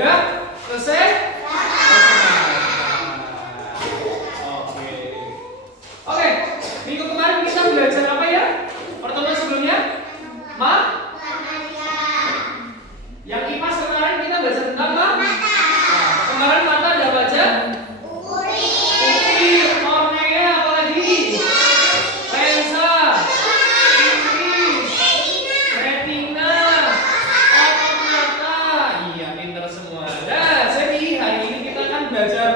menjaga kesehatan. Oke, minggu kemarin kita belajar apa ya? Pertemuan sebelumnya? Yang IPA kemarin kita belajar tentang kemarin mata ada baca? Ukir, kornea, apa lagi? Lensa, iris, retina, otot mata. Iya, pinter semua. Nah, jadi hari ini kita akan belajar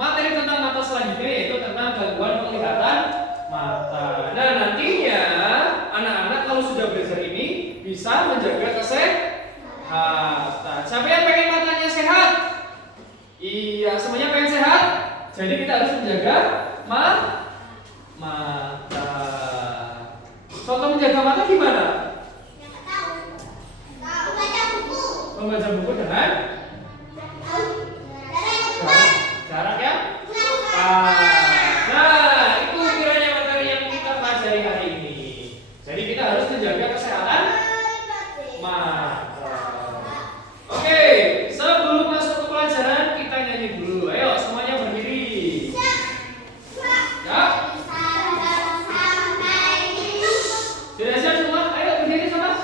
materi tentang mata selanjutnya, yaitu tentang gangguan penglihatan mata. Nah, nantinya anak-anak kalau sudah belajar ini bisa menjaga kesehatan. Siapa yang pengen matanya sehat? Iya, semuanya pengen sehat. Jadi kita harus menjaga mata. Contoh menjaga mata gimana? Membaca buku dengan jarak ya? Nah, itu kiranya materi yang kita pelajari hari ini. Jadi kita harus menjaga kesehatan mata. Oke, sebelum masuk ke pelajaran kita nyanyi dulu. Ayo semuanya berdiri. Ya. Sudah siap semua? Ayo berdiri sama.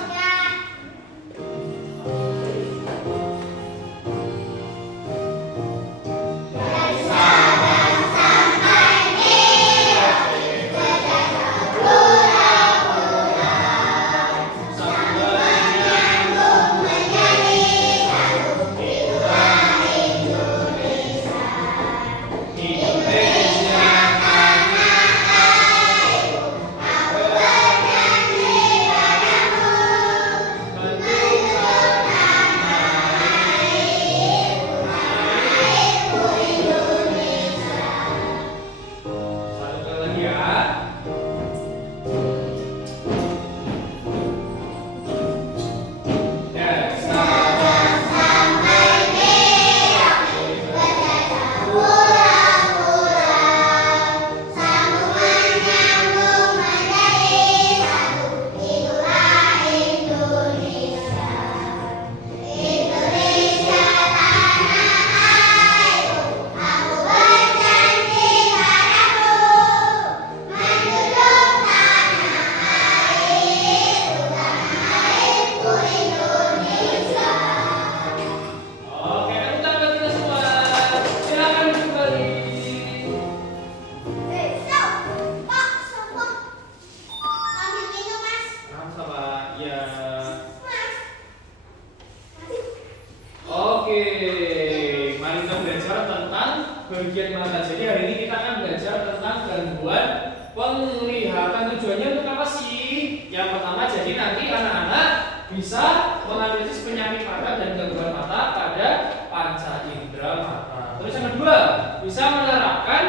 Bagian mata. Jadi hari ini kita akan belajar tentang gangguan penglihatan. Tujuannya untuk apa sih? Yang pertama, jadi nanti anak-anak bisa menganalisis penyakit mata dan gangguan mata pada panca indera mata. Terus yang kedua, bisa menerapkan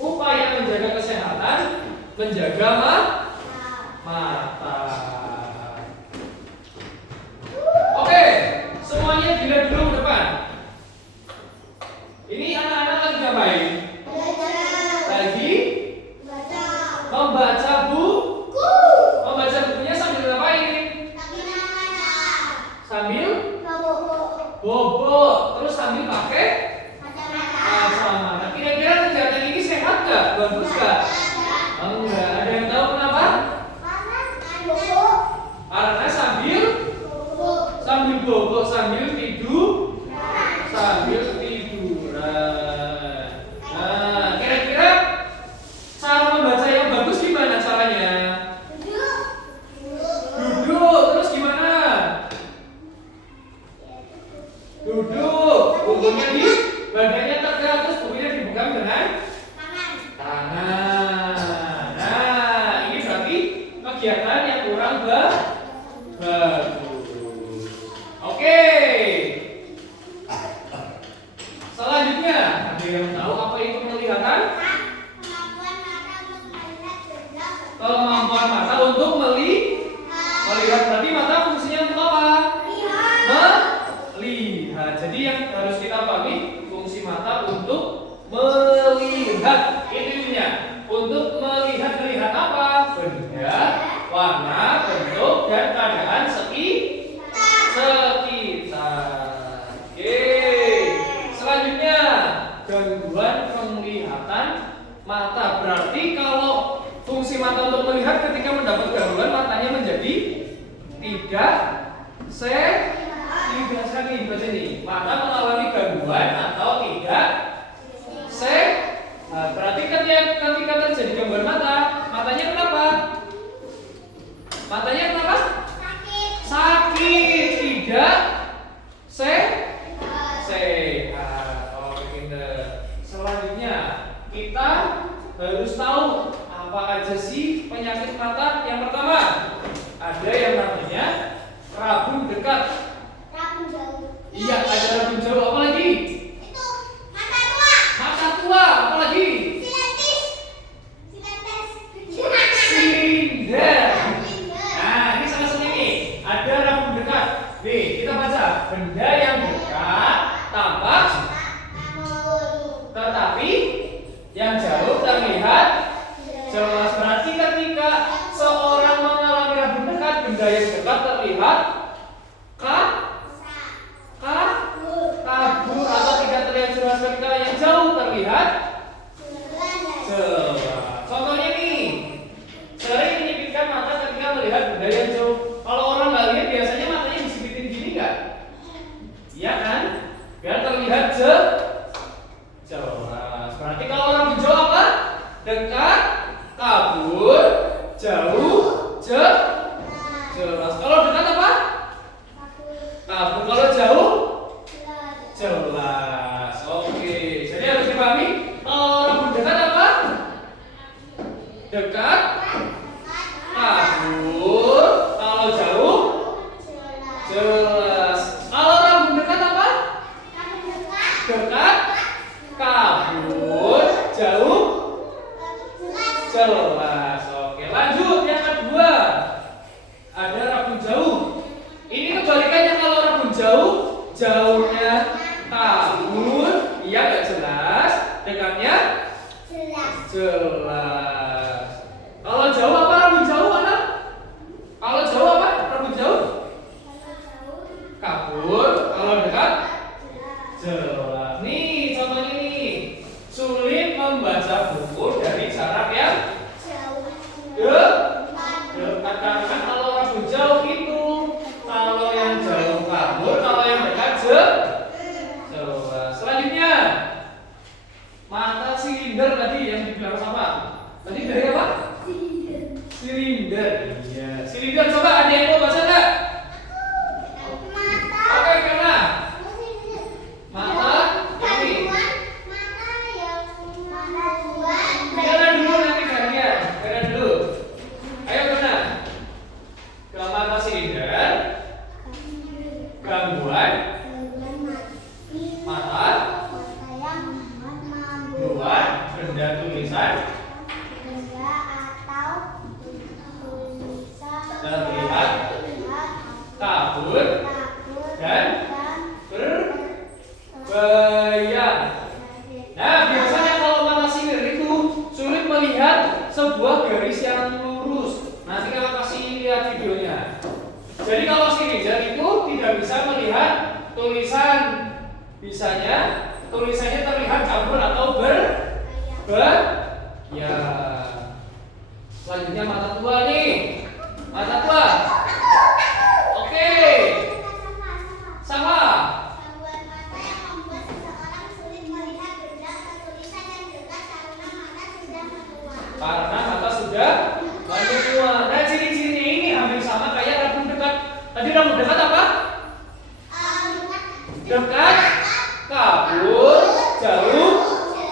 upaya menjaga kesehatan, menjaga mata. Oke, semuanya dilihat dulu ke depan. Ini anak-anak lagi ngapain? Lagi membaca buku. Membaca bukunya sambil ngapain? Sambil bobo. Terus sambil pakai kacamata. Kira-kira kegiatan ini sehat nggak? Bagus nggak? Enggak. Ada yang tahu kenapa? Karena sambil bobo, sambil tidur, sambil nah, kira-kira cara membaca yang bagus gimana caranya? Duduk. Terus gimana? Duduk. Punggungnya di tidak sehat nih baca nih. Mata mengalami gangguan atau tidak sehat. Berarti ketika terjadi gangguan mata, matanya kenapa? Matanya kenapa? Sakit, tidak sehat. Oke, pinter. Selanjutnya kita harus tahu apa aja sih penyakit mata. Yang pertama, ada yang namanya rabun dekat. Rabun jauh. Iya, ada rabun jauh. Apa lagi? Itu mata tua. Mata tua. Apa lagi? Silinder. Nah, ini salah satunya nih. Ada rabun dekat. Nih, kita baca. Benda yang dekat tampak, tetapi yang jauh terlihat jelas. Berarti ketika seorang mengalami rabun dekat, benda yang dekat terlihat kabur atau tidak terlihat jelas. Ketika yang jauh terlihat jelas. Contohnya nih, sering menyipitkan mata ketika melihat benda yang jauh. Kalau orang nggak lihat biasanya matanya disipitin gini nggak? Iya kan? Biar terlihat jelas. Berarti kalau orang jauh apa? Dekat, kabur, jauh, jelas. Kalau dekat apa? Kabur. Kalau jauh? Jelas. Oke. Jadi harus dipahami. Kalau orang dekat apa? Dekat, kabur. Kalau jauh? Jelas. Kalau orang dekat apa? Dekat, kabur, jauh, jelas. Oke, lanjut yang kedua. Ada rabun jauh. Ini kebalikannya. Kalau rabun jauh, jauhnya kabur, iya nggak jelas. Dekatnya jelas. Kalau jauh apa rabun jauh mana? Kalau jauh apa rabun jauh? Kabur. Kalau dekat jelas. Nih contohnya nih, sulit membaca buku dari jarak yang dekat. Karena kalau rabun jauh itu, kalau yang jauh kabur, kalau yang dekat jelas. Selanjutnya, mata silinder tadi yang dibilang sama. Tadi dari apa? Silinder. Iya. Silinder, coba ada yang mau baca nggak? Oke, karena mata ini. Karena dulu nanti kalian. Karena dulu. Ayo karena. Kalau mata silinder, gangguan mata, dua benda tulisan terlihat, kabur, dan berbayang. Nah, biasanya kalau mata silinder itu sulit melihat sebuah garis yang lurus. Nanti kalau kasih lihat videonya. Jadi kalau silinder itu tidak bisa melihat tulisan. Bisanya tulisannya terlihat kabur atau ya. Selanjutnya mata tua nih. Mata tua. Oke. Sama. Karena mata sudah lanjut tua. Nah, ciri-cirinya ini hampir sama kayak rabun dekat. Tadi rabun dekat apa? Dekat, kabur, jauh,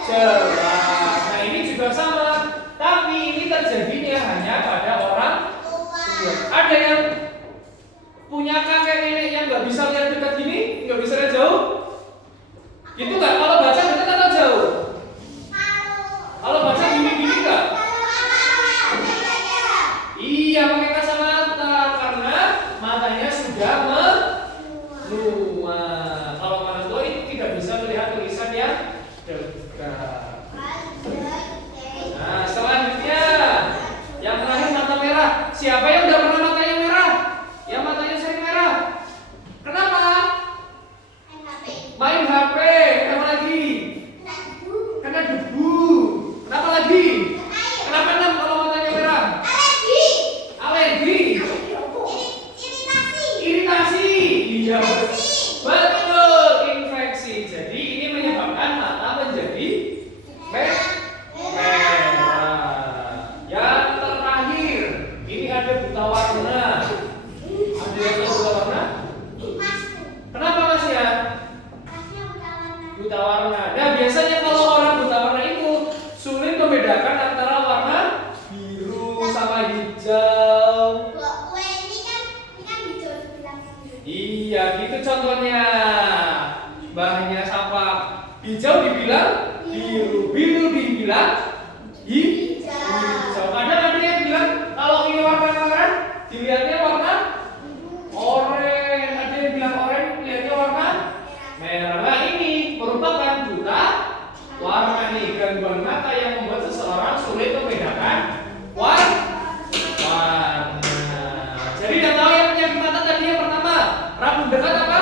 jelas. Nah, ini juga sama. Tapi ini terjadinya hanya pada orang tua. Ada yang punya kakek nenek yang nggak bisa lihat dekat gini, nggak bisa lihat jauh. Gitu nggak? Kalau baca dekat atau jauh? Kalau baca gini-gini nggak? Iya, pakai kacamata karena matanya sudah menua. Kalau mata tua ini tidak bisa melihat tulisan yang dekat. Nah, selanjutnya yang terakhir mata merah. Siapa yang udah pernah matanya merah? Yang matanya sering merah? Kenapa? Main HP. Kenapa lagi? Kena debu. Kenapa lagi? Kenapa kalau matanya merah? Alergi. Iya, betul, infeksi. Jadi ini menyebabkan mata menjadi merah. Yang terakhir, ini ada buta warna. Ada yang tahu buta warna? Kenapa Mas ya? Buta warna. Nah, biasanya kalau orang buta warna itu sulit membedakan antara warna biru sama hijau. Iya, gitu contohnya. Mbahnya siapa? Hijau dibilang biru, biru dibilang hijau. Kadang ada yang bilang kalau ini warna merah, dilihatnya warna oranye. Ada yang bilang oranye, dilihatnya warna merah. Nah, ini merupakan buta warna nih, gangguan mata yang membuat seseorang sulit membedakan warna. Jadi udah tahu ya penyakit mata tadi yang pertama, rabun dekat apa?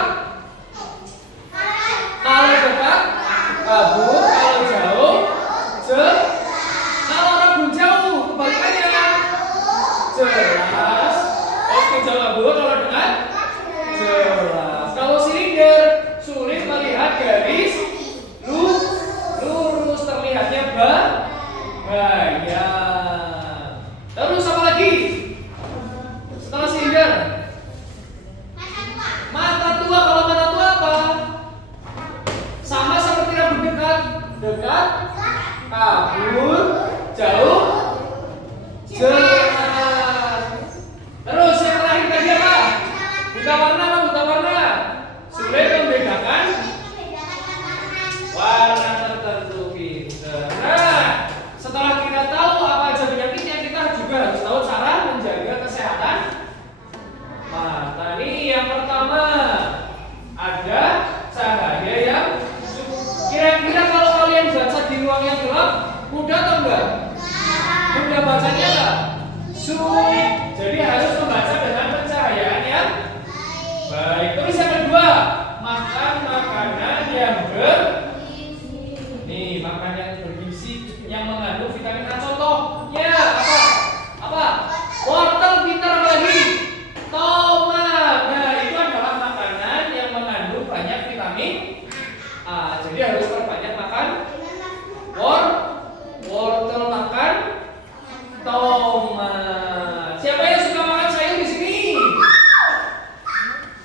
Kalau dekat kabur, kalau jauh kalau rabun jauh kebalikannya jelas. Oke, jauh kabur, kalau dekat jelas. Kalau silinder sulit melihat garis lurus, terlihatnya bahaya. Terus apa lagi? Setelah silinder, mata tua. Kalau mata tua apa? Sama seperti rambut dekat, kabur, jauh, jelas. Terus yang terakhir tadi apa? Buta warna apa? Buta warna sulit membedakan warna tertentu. Nah, setelah kita tahu apa aja penyakitnya, kita juga harus tahu cara menjaga kesehatan mata. Nih yang pertama, ada cahaya yang kira-kira kalau kalian baca di ruang yang gelap, mudah atau enggak? Mudah bacanya enggak? Sulit. Jadi harus membaca dengan pencahayaan yang baik. Terus yang kedua, makan makanan yang nih, makan yang bergizi yang mengandung vitamin A. Contohnya apa? Wortel, pintar, apa lagi? Tomat. Nah, itu adalah makanan yang mengandung banyak vitamin A. Jadi harus perbanyak makan wortel, makan tomat. Siapa yang suka makan sayur di sini?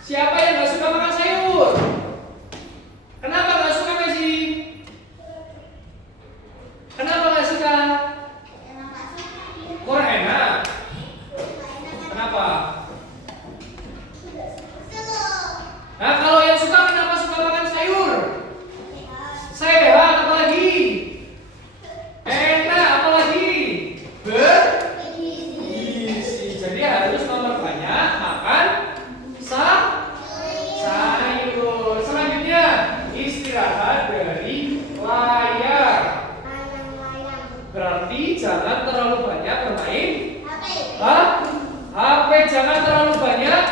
Siapa yang nggak suka makan sayur? Kenapa nggak suka, Messi? Kenapa nggak suka? Kurang enak. Kenapa? Nah, kalau yang suka, kenapa suka makan sayur? Sehat, apalagi? Enak, apalagi? Bergizi. Jadi harus memperbanyak makan sayur. Selanjutnya, istirahat dari layar. Berarti jangan terlalu banyak bermain HP. Jangan terlalu banyak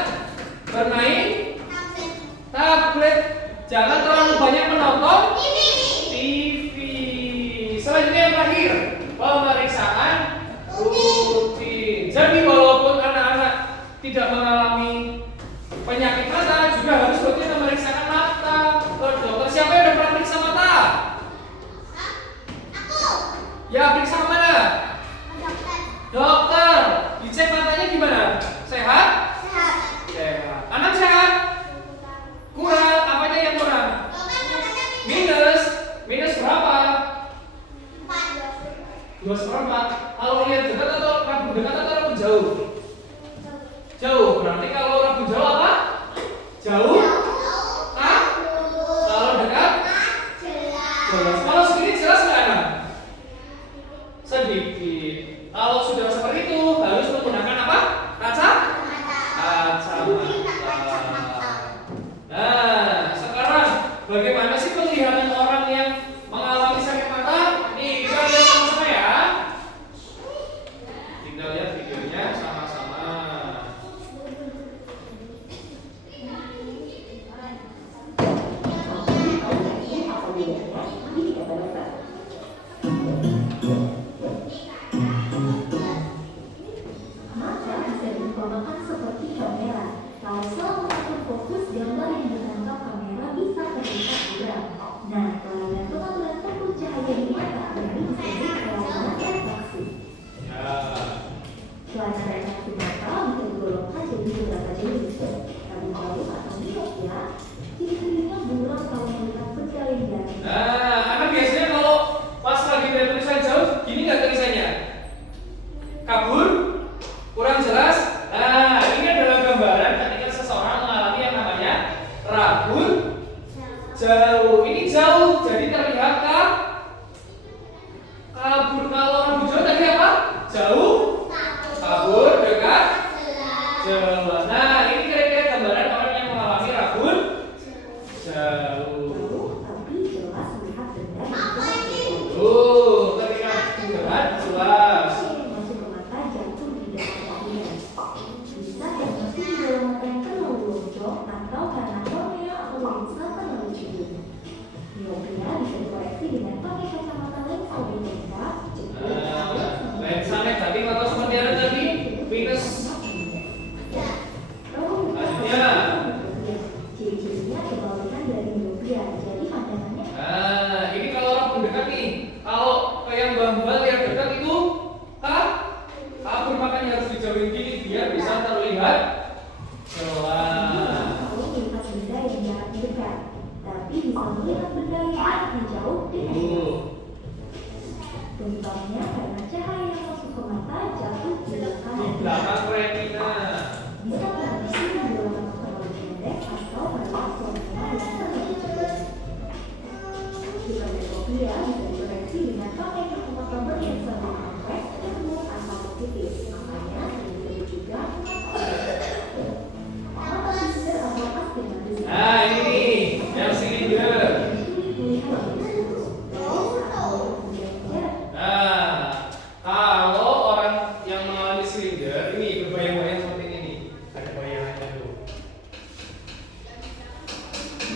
bermain tablet. Jangan terlalu banyak menonton TV. Selanjutnya yang terakhir, pemeriksaan rutin. Jadi walaupun anak-anak tidak mengalami penyakit mata, juga harus rutin memeriksakan mata ke dokter. Siapa yang udah pernah periksa mata? Ya, periksa ke mana? Dokter. Dicek matanya gimana? Sehat? Sehat. Kanan sehat? Kurang. Apanya yang kurang? Minus berapa? 2/4. Kalau lihat dekat atau rabun dekat atau rabun jauh? Jauh. Berarti kalau rabun jauh apa? Jauh? Kalau dekat? Jelas. Kalau segini jelas nggak, anak? Sedikit. Kalau sudah seperti itu harus menggunakan apa? Kacamata. Nah, sekarang bagaimana sih penglihatan orang yang mengalami sakit mata? Nih, kita lihat sama-sama ya. Kita lihat videonya sama-sama. Mata bisa diumpamakan seperti kamera.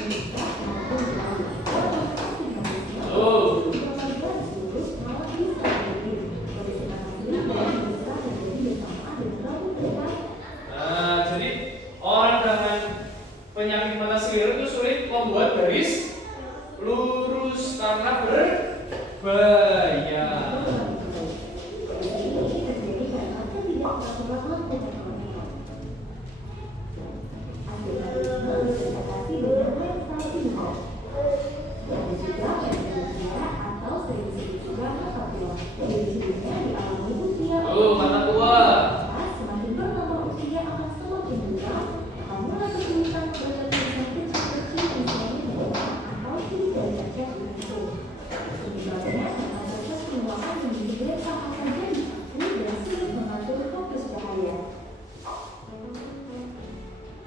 Tuh. Nah, jadi orang dengan penyakit mata seliru itu sulit membuat garis lurus karena berbahaya. Tuh, mata tua.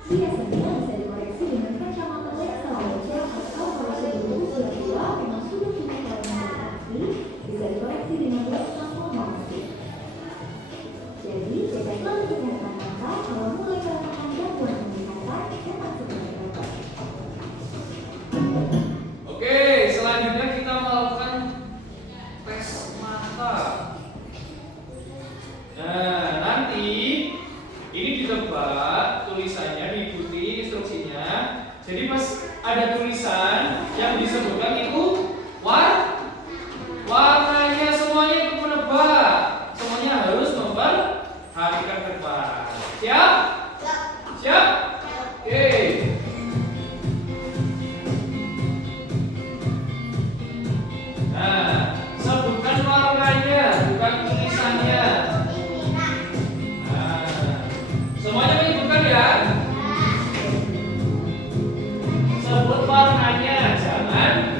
Biasanya bisa dikoreksi dengan kacamata lensa wajah atau kalau sudah berusia tua memang sudah punya koordinasi, bisa dikoreksi dengan lensa formasi. Jadi, jaga selalu kesehatan mata kalau mulai merasakan gangguan penglihatan dapat segera berobat. Oke, selanjutnya kita melakukan tes mata. Nah, nanti ini ditebak tulisannya, diikuti instruksinya. Jadi pas ada tulisan yang disebutkan itu warnanya, semuanya itu menebak. Semuanya harus memperhatikan depan. Siap? Siap? Oke. Nah, sebutkan warnanya, bukan tulisannya. Semuanya menyebutkan ya. Sebut warnanya, jangan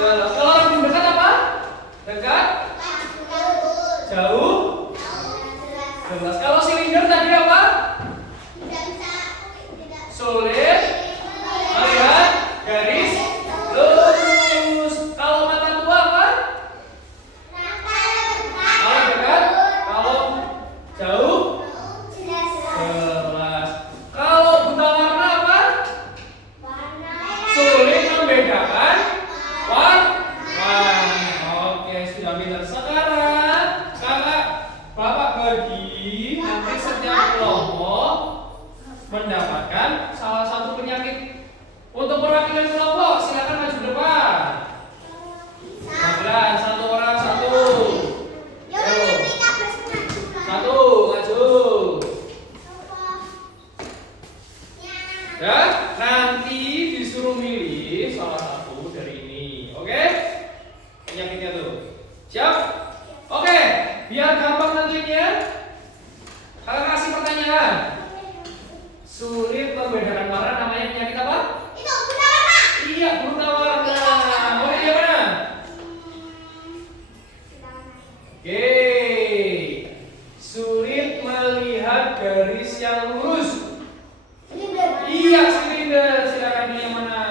Jelas. Kalau rabun dekat apa? Dekat? Jauh? Jelas. Kalau silinder tadi apa? Sulit melihat garis lurus. Kalau mata tua apa? Kalau dekat? Kalau jauh? Jelas. Kalau buta warna apa? Sulit membedakan warna. Oke, sudah pintar. Sekarang kakak bapak bagi nanti setiap kelompok mendapatkan salah satu penyakit. Untuk perwakilan kelompok silakan maju depan. Nah, satu orang satu. Satu maju. Ya, nanti disuruh milih salah satu dari ini. Oke? Penyakitnya tuh. Siap? Oke, biar gampang tentunya. Kakak kasih pertanyaan. Sulit membedakan warna namanya penyakit apa? Iya, buta warna. Boleh dia mana? Oke. Sulit melihat garis yang lurus. Iya, silinder. Silakan pilih yang mana?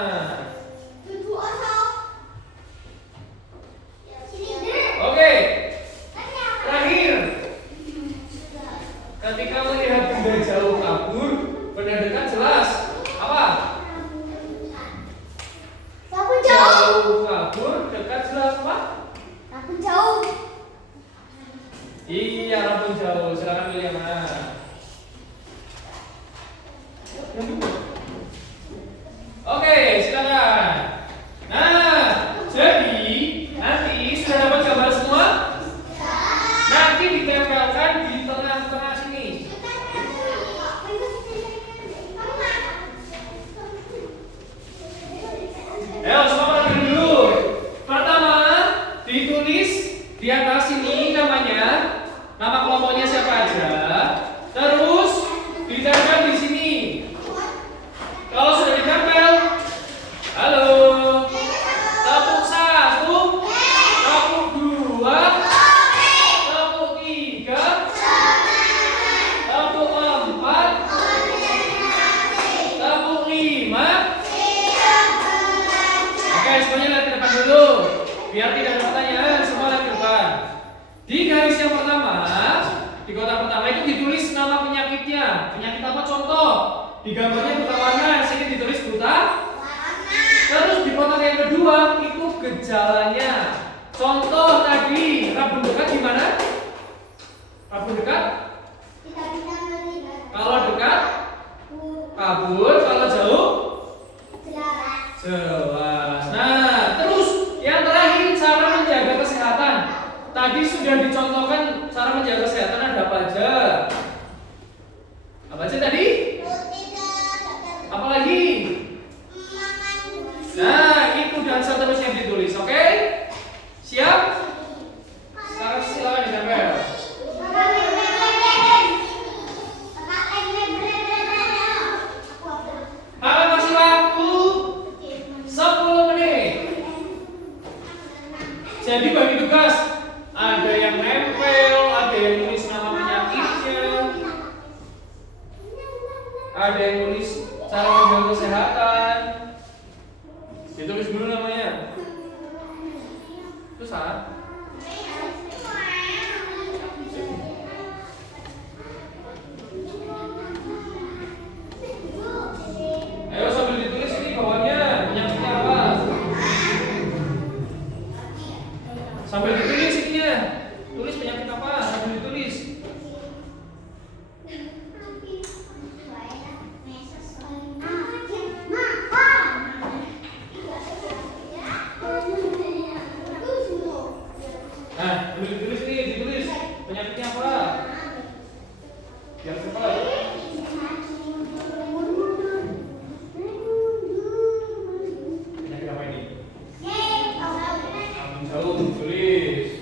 Oke. Terakhir. Ketika melihat benda jauh kabur, benda dekat jelas. Apa? Jauh kabur, dekat jelas apa? Iya, rabun jauh. Silakan pilih yang mana? Oke, silakan. Nah, jadi nanti sudah dapat gambar semua? Nanti ditempelkan di tengah-tengah sini. Ayo, semua perhatikan dulu. Pertama, ditulis di atas sini namanya, nama kelompoknya siapa aja. Terus ditempel di sini. Kalau sudah ditempel, halo. Tepuk 1, tepuk 2, tepuk 3, tepuk 4, tepuk 5. Oke, semuanya lihat ke depan dulu. Biar tidak ada pertanyaan, semua lihat ke depan. Di garis yang pertama, di kotak pertama itu ditulis nama penyakitnya. Penyakit apa contoh? Di gambarnya buta warna, sini ditulis buta. Terus di kotak yang kedua itu gejalanya. Contoh tadi, rabun dekat gimana? Rabun dekat? Kalau dekat kabur, kalau jauh jelas. Nah, terus yang terakhir cara menjaga kesehatan. Tadi sudah dicontohkan cara menjaga kesehatan ada apa aja? Apa aja tadi? Apalagi? Nah, itu dan seterusnya ditulis, oke? Siap? Sekarang silakan ditempel. Kakak masih waktu 10 menit. Jadi bagi tugas, ada yang nempel, ada yang nulis nama penyakitnya, ada yang nulis cara menjaga kesehatan. Ditulis dulu namanya. Susah? Ayo sambil ditulis ini bawahnya penyakitnya apa? Sambil ditulis ininya. Tulis penyakit apa? Sambil ditulis. Nah, ditulis nih, ditulis penyakitnya apa? Biar cepat. Penyakit apa ini? Jauh, tulis.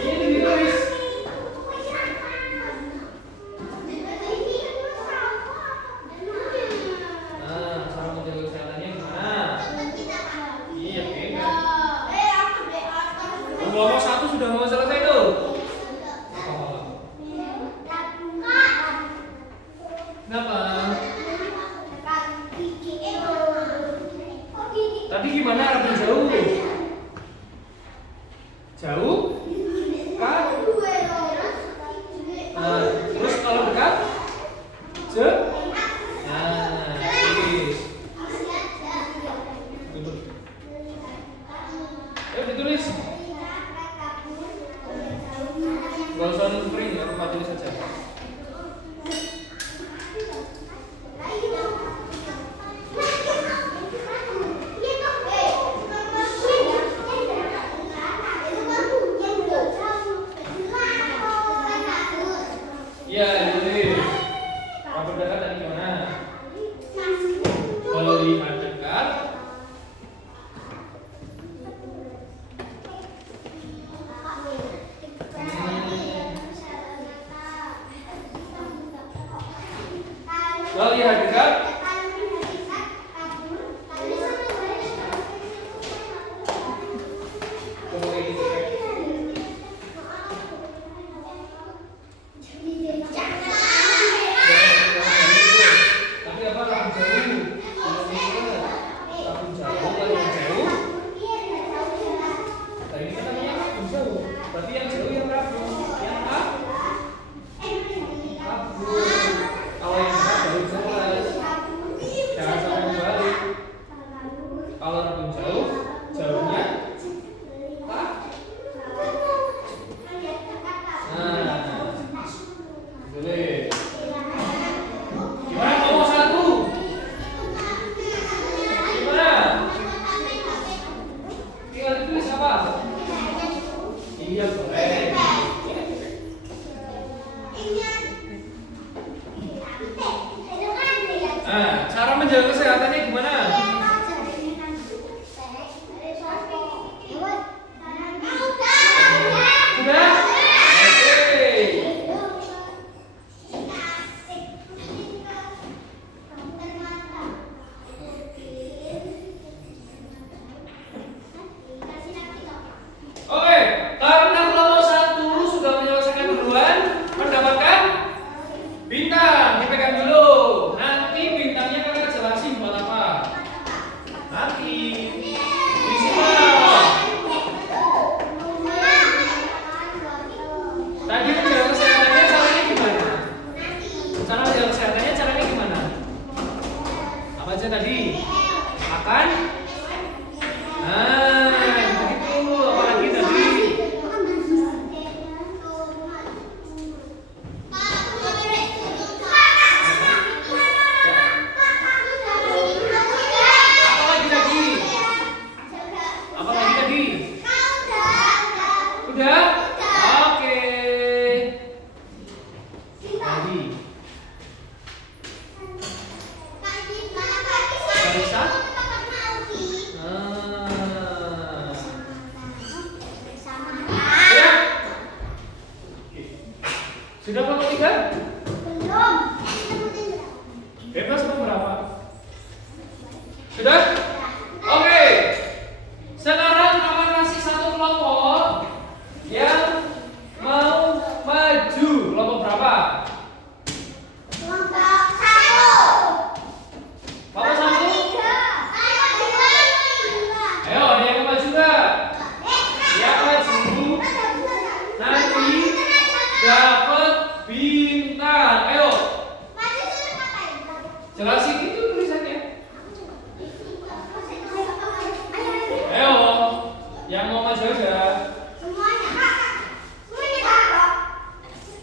Ini ditulis. Nah, cara menjaga kesehatannya gimana? gimana rabun jauh? Jauh? Dekat? Nah, terus kalau dekat? Nah, tulis. Tutup. Ayo ditulis. Gak usah numpering, aku mau tulis saja. Iya, ditulis. Kalau dekat tadi gimana? Kalau lihat dekat, kalau lihat dekat, coba kayak gitu. Tapi apa rabun jauh? Rabun jauh, kalau yang jauh. Tadi ini katanya rabun jauh. Berarti yang jauh yang rabun, yang apa? Rabun. Kalau yang dekat baru jelas. Jangan sampai dibalik. Kalau rabun jauh, jauhnya apa? Nah, boleh. Gimana ngomong satu? Gimana? Tinggal ditulis apa? Iya, boleh. Nah, cara menjaga kesehatannya gimana? Sudah? Oke. Oke, karena kelompok 1 sudah menyelesaikan duluan, mendapatkan bintang. Dipegang dulu. Nanti bintangnya kakak jelasin buat apa. Nanti disimak. Tadi menjaga kesehatannya caranya gimana? Cara menjaga kesehatannya caranya gimana? Apa aja tadi? Makan? Nah, begitu. Apalagi tadi? Apalagi tadi? Apalagi tadi? Udah? Oke. Tadi. Bisa? Sudah? Oke. Sudah kelompok 3? Bebas mau berapa? Sudah? Oke. Sekarang akan kasih satu kelompok yang mau maju. Kelompok berapa? Kelompok 1. Ayo, ada yang mau maju nggak? Yang maju nanti dapat bintang. Ayo, jelasin itu tulisannya. Ayo, yang mau maju aja.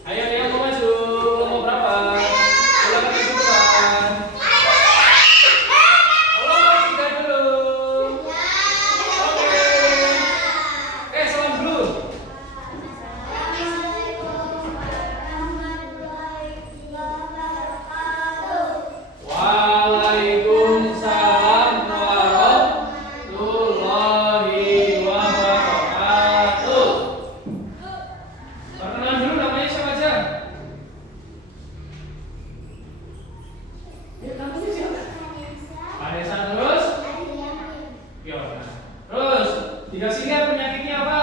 Ayo, yang mau maju. Kelompok berapa? Silakan maju depan. Kelompok 3 dulu. Oke. Salam dulu. Waalaikumsalam warahmatullahi wabarakatuh. Perkenalan dulu, namanya siapa aja? Namanya siapa? Vanessa, terus? Fiona. Terus dikasih lihat penyakitnya apa?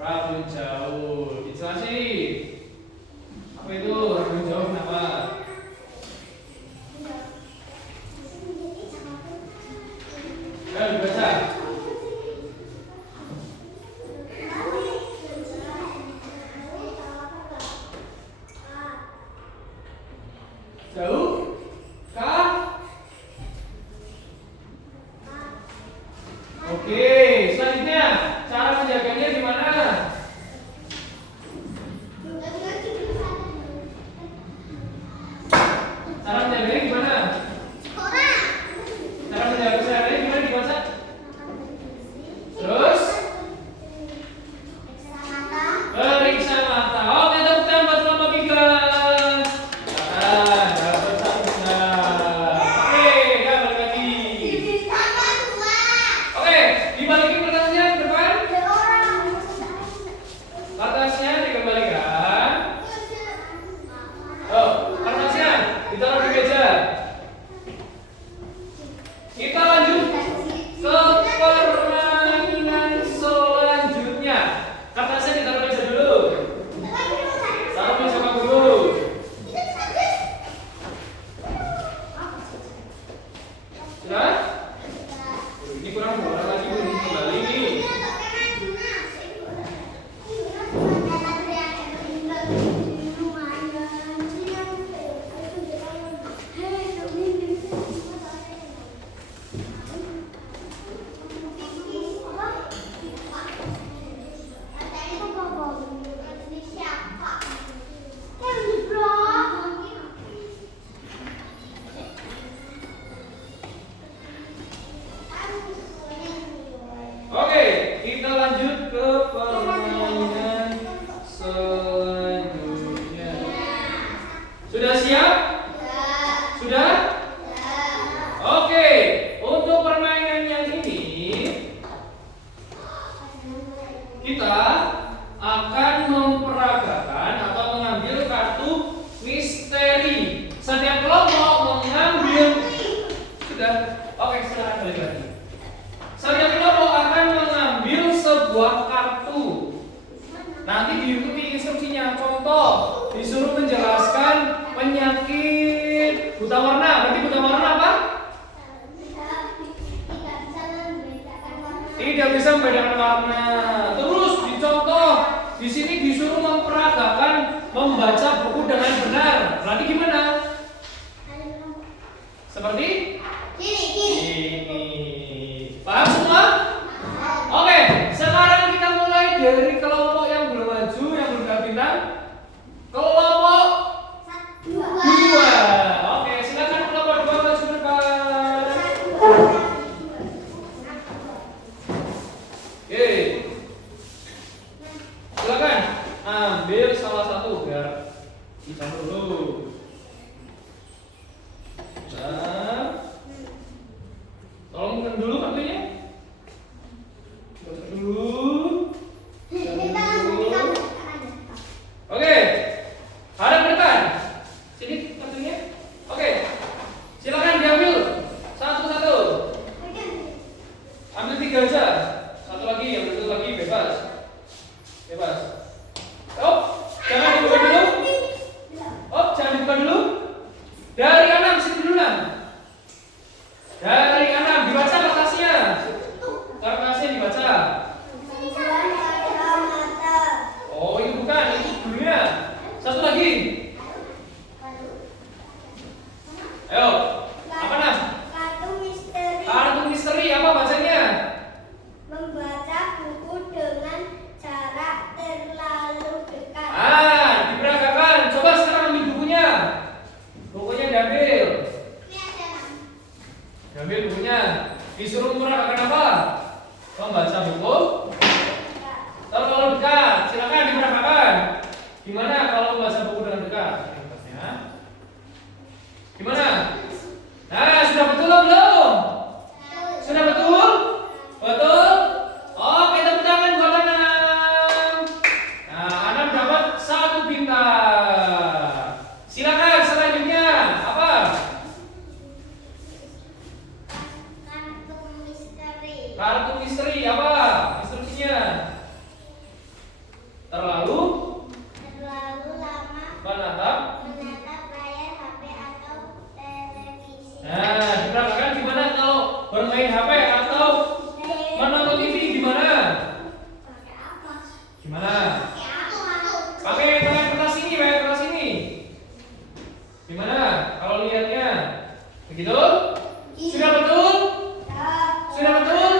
Rabun jauh. Dijelasin. Apa itu rabun jauh, kenapa? Oke, selanjutnya cara menjaganya gimana? Cara menjaganya gimana? Cara menjaga kesehatannya gimana dibaca? Terus periksa mata. Oke, tepuk tangan buat kelompok 3. Dapat satu benar. Oke, ya balik lagi. Oke, dibalikin kertasnya ke depan. Kertasnya dikembalikan. Oh, kertasnya ditaruh di meja. Kita lanjut ke permainan selanjutnya. Kertasnya ditaruh meja dulu. Taruh meja kamu dulu. Sudah? Ini kurang bola lagi ini kembali nih. Oke, kita lanjut ke permainan selanjutnya. Sudah siap? Sudah? Oke, untuk permainan yang ini kita akan memperagakan atau mengambil kartu misteri. Setiap kelompok mengambil. Sudah? Oke, silakan balik lagi. Setiap kelompok akan mengambil sebuah kartu. Nanti diikuti instruksinya. Contoh, disuruh menjelaskan penyakit buta warna. Berarti buta warna apa? Tidak bisa membedakan warna. Terus dicontoh, di sini disuruh memperagakan membaca buku dengan benar. Berarti gimana? Seperti ini. Paham semua? Oke, sekarang kita mulai dari kelompok yang belum maju, yang belum dapat bintang. Kelompok 2. Oke, silakan kelompok 2 maju ke depan. Oke. Silakan ambil salah satu biar dicampur dulu. Nah. Tolong bukan dulu kartunya. Baca dulu. Oke. Hadap ke depan. Sini kartunya. Oke. Silakan diambil satu-satu. Ambil 3 aja. Satu lagi, ambil satu lagi bebas. Bebas. Oh, jangan dibuka dulu. Oh, jangan dibuka dulu. Dari kanan sini dulu lah. Dari kanan dibaca kertasnya. Kertasnya dibaca. Oh, itu bukan, itu dulunya. Satu lagi. Ayo. Apa Nas? Kartu misteri apa bacanya? Membaca buku dengan cara terlalu dekat. Diperagakan. Coba sekarang ambil bukunya. Bukunya diambil. Diambil bukunya. Disuruh memperagakan apa? Membaca buku. Terlalu dekat. Silakan diperagakan. Gimana kalau membaca buku dengan dekat? Kertasnya. Gimana? Nah, sudah betul atau belum? Sudah betul? Betul? Oke, tepuk tangan buat Anam. Nah, Anam dapat 1 bintang. Silakan selanjutnya. Apa? Kartu misteri apa? Instruksinya. Terlalu lama menatap. menatap layar HP atau televisi. Nah, diperagakan gimana kalau bermain HP atau menonton TV gimana? Gimana? Pakai kertas ini, pakai kertas ini. Gimana? Kalau lihatnya begitu? Sudah betul? Sudah betul?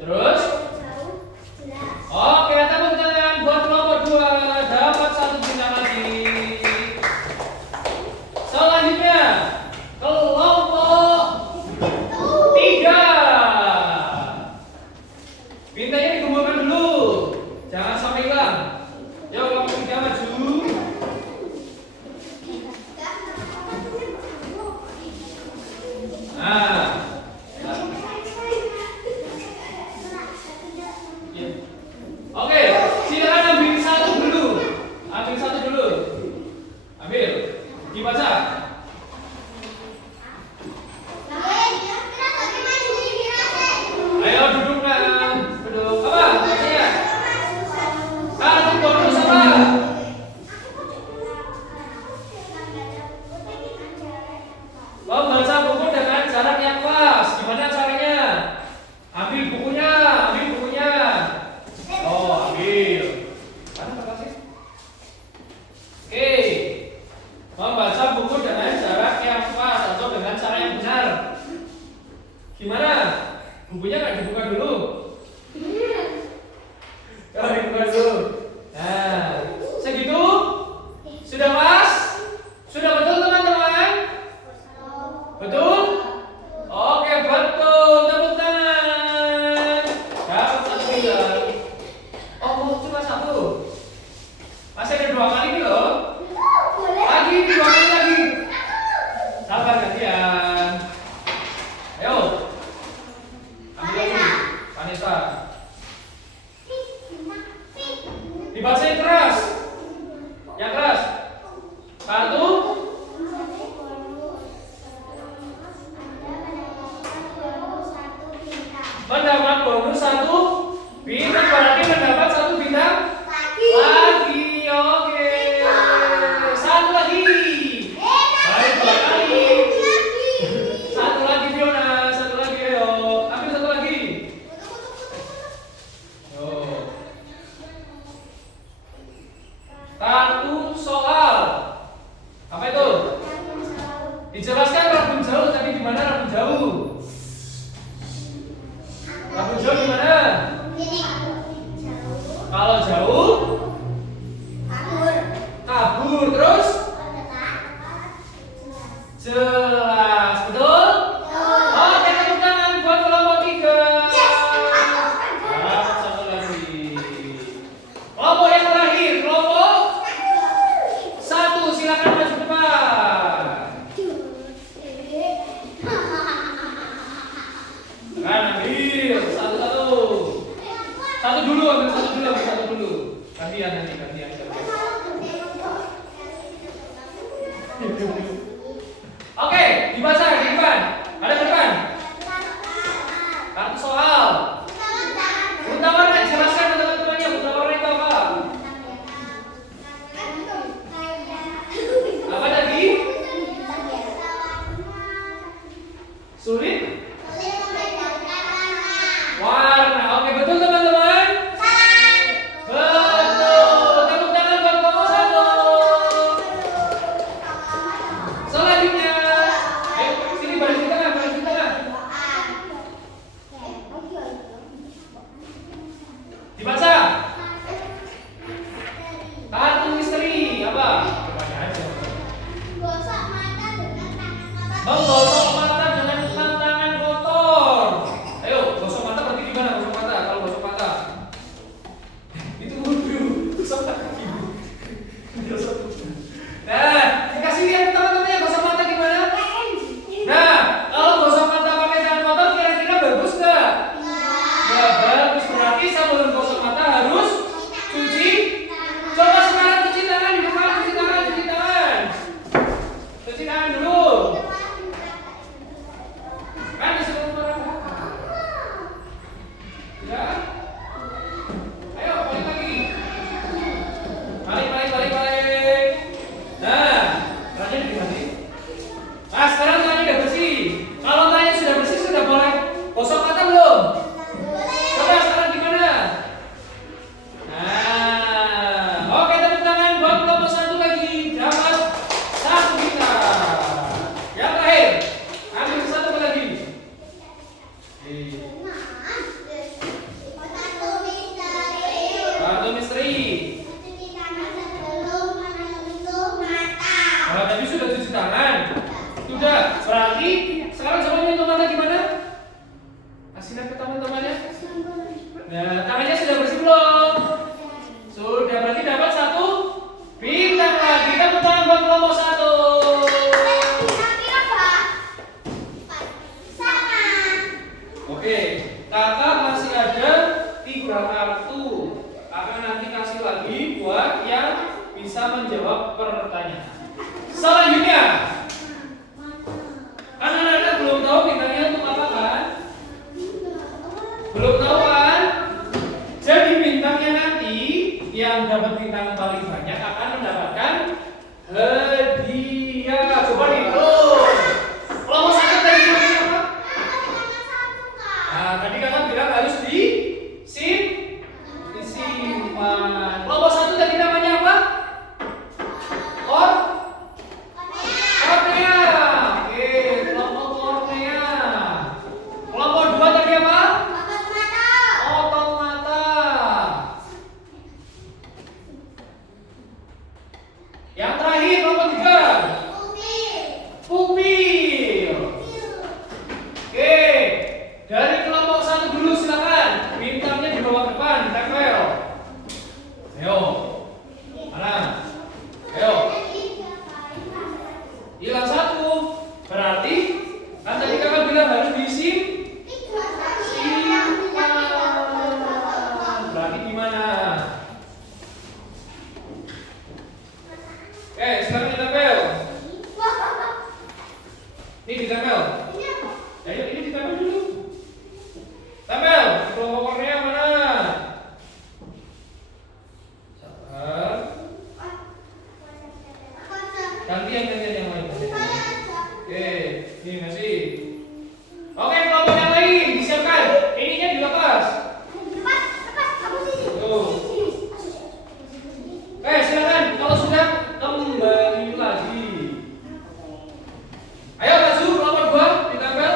Terus? Jauh, jelas. Oke, tepuk tangan buat kelompok 2. Dapat 1 bintang lagi. Selanjutnya, kelompok 3. Bintangnya dikumpulkan dulu. Jangan sampai hilang. Yuk, kelompok 3 maju. Nah. Ya. Oke, silakan ambil satu dulu. Ambil satu dulu. Ambil. Dibaca. Ayo dudukkan. Duduk. Apa? Bacanya. Kartu bonus apa? Membaca buku dengan jarak yang pas. Gimana caranya? Ambil bukunya. Ambil bukunya. Oh, ambil. Mana kertasnya? Oke. Membaca buku dengan jarak yang pas atau dengan cara yang benar. Gimana? Bukunya nggak dibuka dulu? Oh, dibuka dulu. Nah, segitu? Sudah pas? Sudah betul teman-teman? Betul? Oke, betul. Tepuk tangan. Dapat 1 bintang. Oh, cuma 1. Masih ada 2 kali nih loh. Lagi, 2 kali lagi. Sabar gantian. Ayo. Ambil lagi. Vanessa. Dibaca yang keras. Yang keras. Kartu. Mendapat bonus 1 bintang, berarti mendapat 1 bintang lagi. Oke. 1 lagi. Baik, 2 kali. 1 lagi Fiona, 1 lagi ayo. Ambil 1 lagi. Yo. Kartu soal. Apa itu? Dijelaskan rabun jauh tadi di mana rabun jauh? Rabun jauh di mana? Kalau jauh kabur terus jelas, betul? Oke, tepuk tangan buat kelompok 3. Dapat 1 lagi. Kelompok yang terakhir, kelompok 1, silakan maju depan. Kan ambil satu-satu. Satu dulu, ambil satu dulu. Gantian nanti, gantian. Oke, dibaca di depan. Ada di depan. Kartu soal. Buta warna, jelaskan ke teman-temannya buta warna itu apa? Apa tadi? Sulit? Warna. Oke, betul teman-teman? Betul. Tepuk tangan buat kelompok 1. Selanjutnya, sini baris di tengah, baris di tengah. teman-temannya? Nah, tangannya sudah bersih belum? Sudah, berarti dapat 1 bintang lagi. Tepuk tangan buat kelompok 1. Oke, kakak masih ada 3 kartu. Akan nanti kasih lagi buat yang bisa menjawab pertanyaan. Selanjutnya, anak-anak belum tahu bintangnya untuk apa kan? Belum tahu kan? Jadi bintangnya nanti yang dapat bintang paling banyak akan mendapatkan hadiah. Coba dihitung. Kelompok 1 tadi namanya apa? Nah, tadi kakak bilang harus disimpan. Kelompok 1 tadi namanya apa? Kornea. Oke, kelompok kornea. Kelompok 2 tadi apa? Otot mata. Yang terakhir kelompok 3. Pupil. Oke, dari kelompok 1 dulu silakan. Bintangnya dibawa ke depan, ditempel. Ayo. Mana? Ayo. Hilang 1. Berarti kan tadi kakak bilang harus simpan. Berarti di mana? Sekarang ditempel. Ini ditempel. Ayo, ini ditempel dulu. Tempel. Di kelompok kornea mana? Sabar. Gantian yang lain. Oke, ini masih. Oke, kelompok yang lain disiapkan. Ininya dilepas. Tuh. Silakan. Kalau sudah kembali lagi. Ayo maju kelompok 2 ditempel.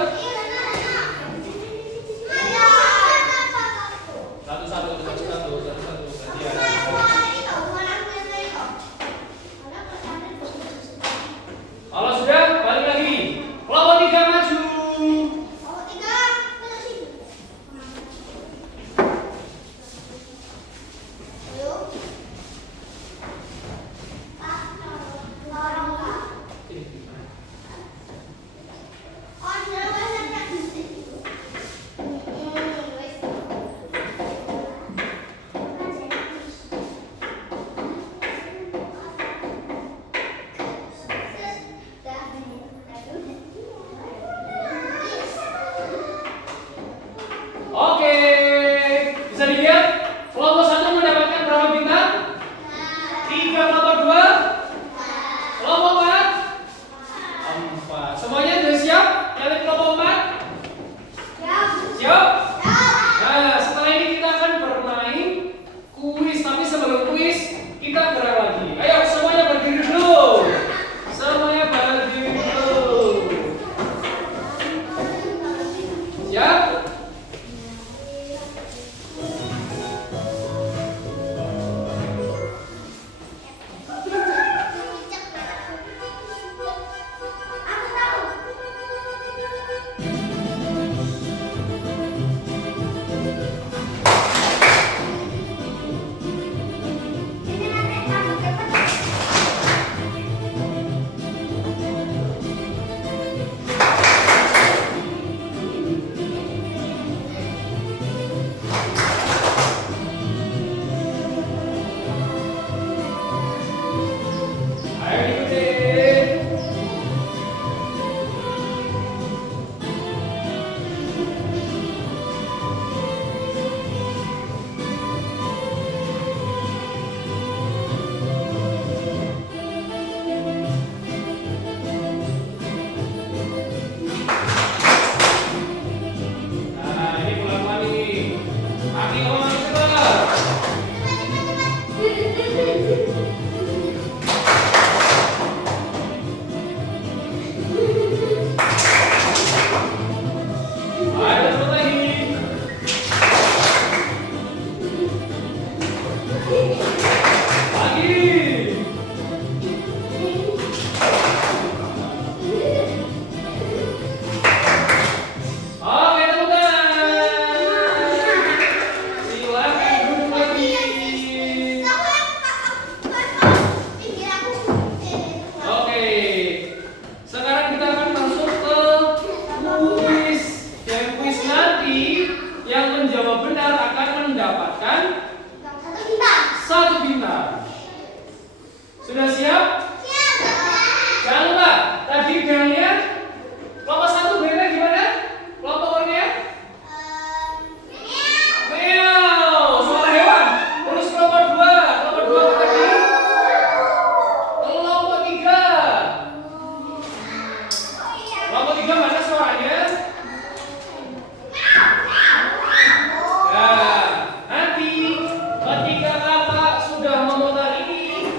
yang menjawab benar akan mendapatkan Satu bintang. 1 bintang. Sudah siap? Jangan lupa, tadi udah lihat kelompok 1 beda gimana? Kelompok warnanya? Meow, suara hewan. Terus kelompok 2 apa tadi? Kelompok 3. Kelompok 3 mana suaranya? Nah, nanti ketika kakak sudah memutar ini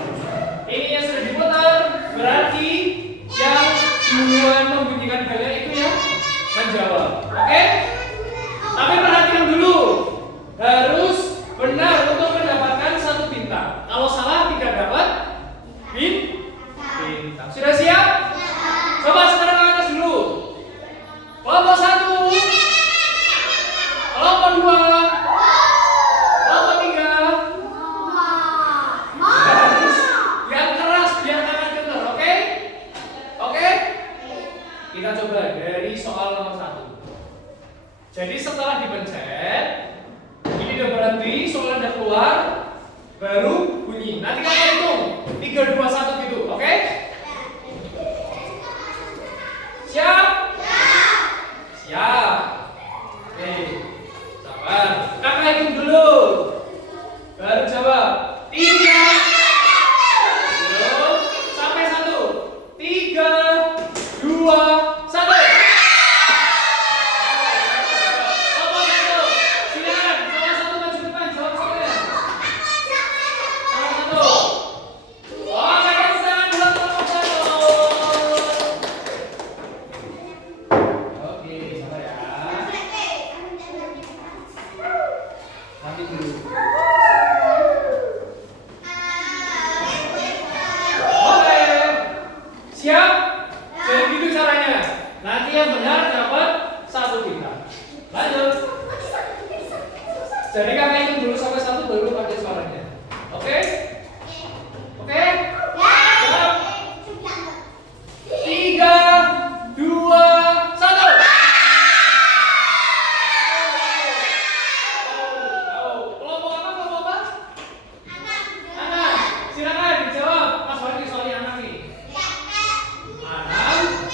yang sudah diputar, berarti yang duluan membunyikan belnya itu yang menjawab. Oke? Tapi perhatikan dulu, harus benar untuk mendapatkan 1 bintang. Kalau salah tidak dapat bintang. Sudah siap? Coba sekarang ke atas dulu. Kelompok 1, kelompok 2, kelompok 3. Harus yang keras biar tangan kental, oke? Oke? Kita coba dari soal nomor 1. Jadi setelah dipencet, ini udah berhenti, soalnya udah keluar, baru bunyi. Nanti kakak hitung 3, 2, 1 gitu, oke? Siap? Siap. Oke, sabar. Kakak hitung dulu, baru jawab. 3. Belum. Sampai 1. 3, 2, 1. Kelompok 1. Silakan. Kelompok 1 maju depan. Jawab soalnya. Kelompok 1. Oh, kakak tangan buat kelompok 1. Oke, sabar ya. Nanti dulu. Oke. Siap? Jadi gitu caranya. Nanti yang benar dapat 1 bintang. Lanjut. Jadi kakak hitung dulu sampai 1 baru pakai suaranya. Oke? Oke? Siap? 3, 2, 1. Kelompok apa? Kelompok apa? Anak. Silakan dijawab. Mas Wadi soalnya anak nih. Anak.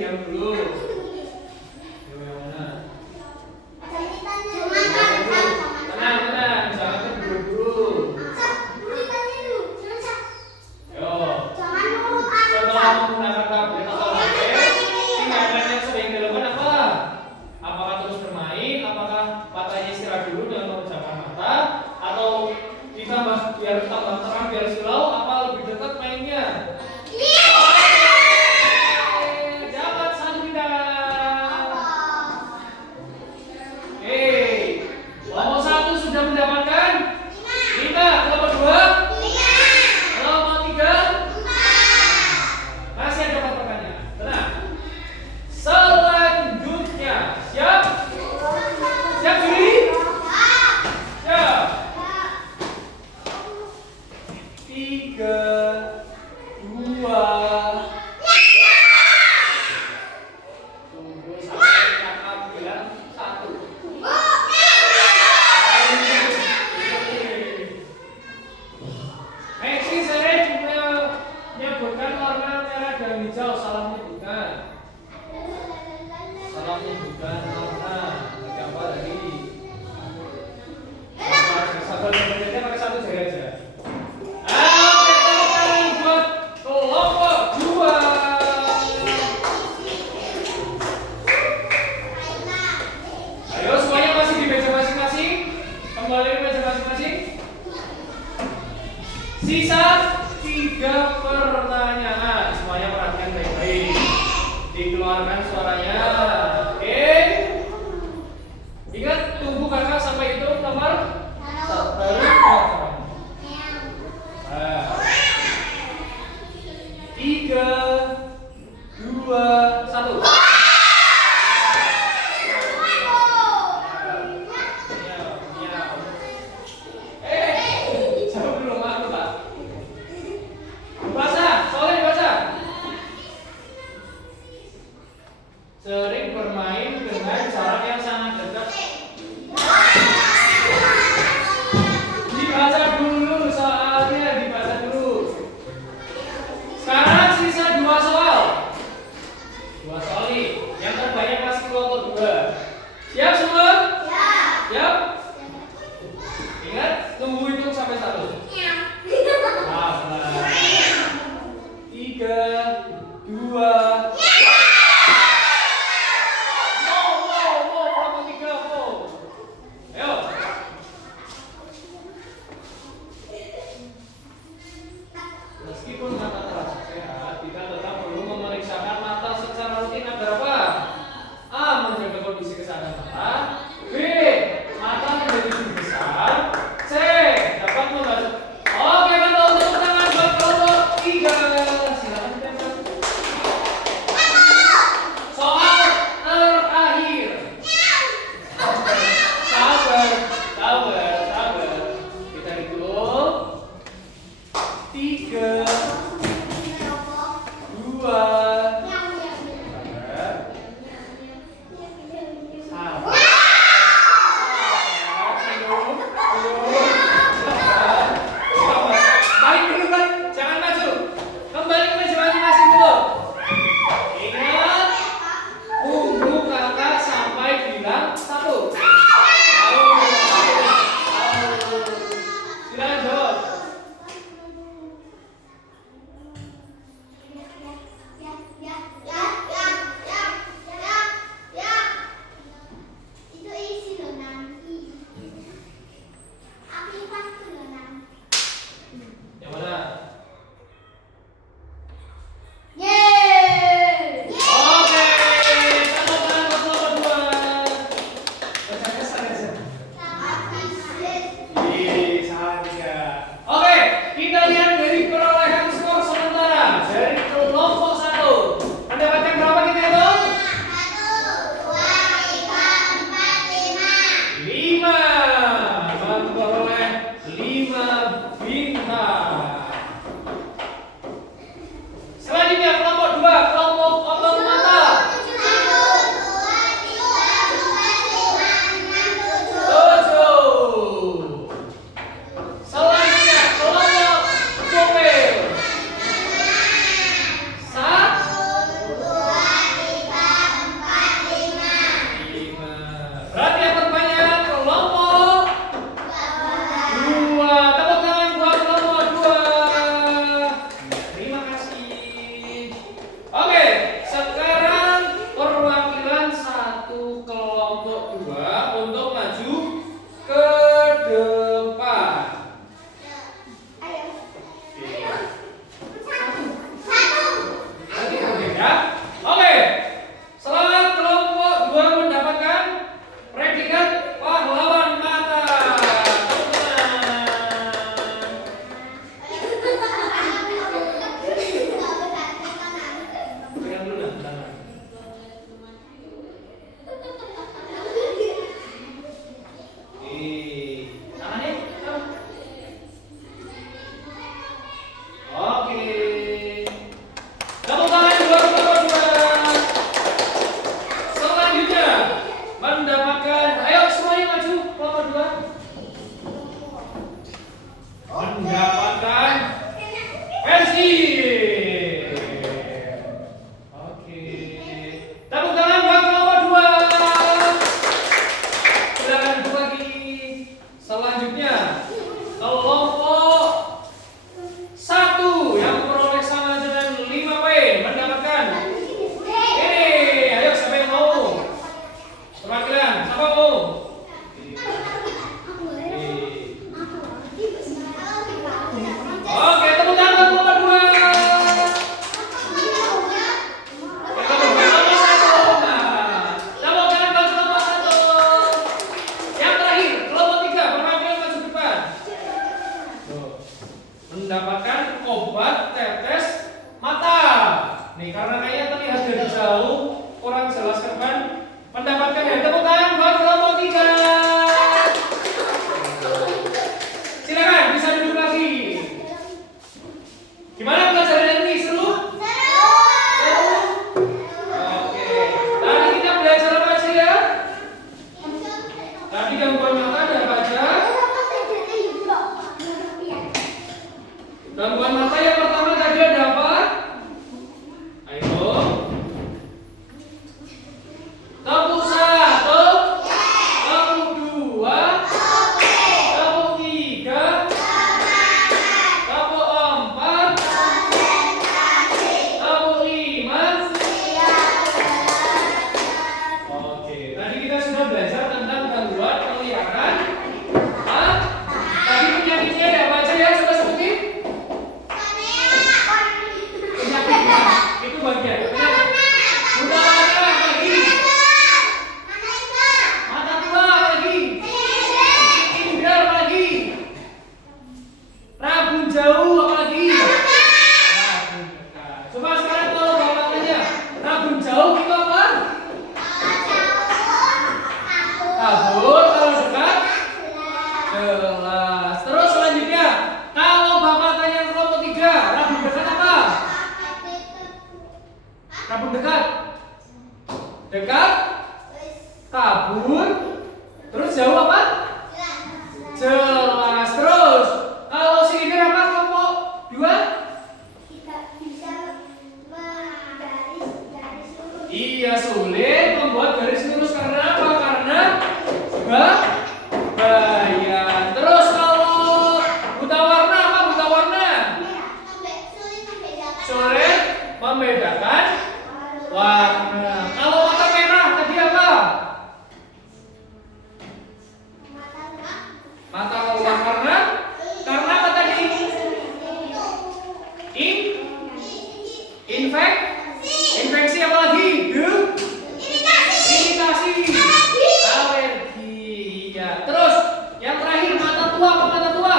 diam dulu. Yang mana? Tenang, jangan terburu-buru. Yo. Setelah menggunakan tablet atau HP, tindakan yang sering dilakukan apa? Apakah terus bermain? Apakah matanya istirahat dulu dengan memejamkan mata? Atau biar tambah terang, biar silau? Apa lebih dekat mainnya? Jabat satu bidang. Kelompok 1 sudah mendapatkan 5. Kelompok 2? Kelompok 3? Masih ada 4 pertanyaan. Tenang. Selanjutnya, siap? Siap, Juli? Siap. 3, 2. Tunggu sampai kakak bilang 1. Maxi sering menyebutkan warna merah dan hijau. Salah menyebutkan. Salah menyebutkan warna. Pakai apa tadi? Sabar saja, pakai 1 jari aja. Oke, tepuk tangan buat kelompok 2. Ayo semuanya masih di meja masing-masing. Kembali ke meja masing-masing. Sisa 3 pertanyaan. Semuanya perhatikan baik-baik. Dikeluarkan suaranya. Oke. Ingat, tunggu kakak sampai hitung nomor 1. Baru jawab. 3, 2, 1. Jawab dulu, maaf Pak. Dibaca, soalnya dibaca. Sering bermain dengan jarak yang sangat dekat. Dibaca dulu soalnya, dibaca dulu. Sekarang sisa 2 soal. 2 soal nih. Yang terbanyak masih kelompok 2. Siap semua? Siap. Ingat, tunggu hitung sampai 1. 3, 2. Kelompok 3, ayo. Meskipun mata terasa sehat, kita tetap perlu memeriksakan mata secara rutin kurang jelas kan? Mendapatkan ya tepuk tangan buat kelompok 3. Silakan bisa duduk lagi. Gimana pelajaran ini? Seru? Seru? Oke. Tadi kita belajar apa sih ya? Tadi gangguan mata ada apa aja? Gangguan mata yang pertama tadi ada apa? Ayo. Tepuk 1, tepuk 2, tepuk 3, tepuk 4, tepuk 5. Oke, tadi kita sudah belajar tentang gangguan penglihatan. Hah? Tadi penyakitnya ada apa aja ya? Coba sebutin. Penyakitnya itu bagian. Buta warna lagi. Mata tua lagi. Indra lagi. Rabun jauh apa lagi? Rabun dekat. Coba sekarang kalau bapak tanya, rabun jauh itu apa? Kabur. Kalau dekat? Jelas. Terus selanjutnya, kalau bapak tanya kelompok 3, rabun dekat apa? Rabun dekat. Dekat? Kabur. Terus jauh apa? Jelas. Terus kalau si ini apa kelompok 2? Iya, sulit membuat garis lurus karena apa? Karena bahaya. Terus kalau buta warna apa? Buta warna sulit membedakan warna. Kalau mata merah tadi apa? Mata keluar karena apa tadi? Infeksi apa lagi? Iritasi. Alergi. Iya. Terus yang terakhir mata tua apa mata tua?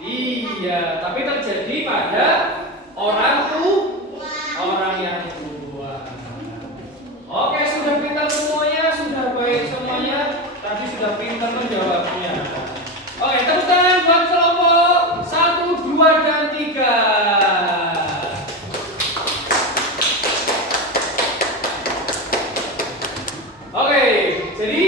Iya, tapi terjadi pada orang yang tua. Oke, sudah pintar semuanya, sudah baik semuanya. Tadi sudah pintar menjawabnya. Oke, tepuk tangan buat kelompok 1, 2, dan 3. Oke, jadi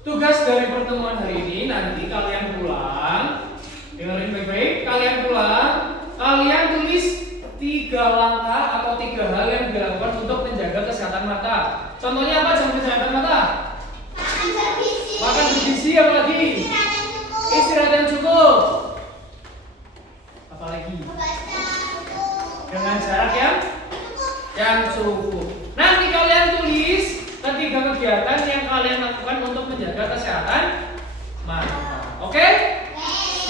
tugas dari pertemuan hari ini nanti kalian pulang, dengerin baik-baik, kalian pulang, kalian tulis 3 langkah atau 3 hal yang dilakukan untuk menjaga kesehatan mata. Contohnya apa jam kesehatan mata? Makan bergizi, apa lagi? Istirahat yang cukup. Apa lagi? Dengan jarak yang cukup. Nanti kalian tulis 3 kegiatan yang kalian lakukan untuk menjaga kesehatan mata. Oke?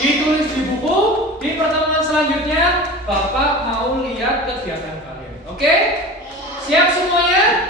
Ditulis di buku. Di pertemuan selanjutnya Bapak mau lihat kegiatan kalian. Oke? Siap semuanya?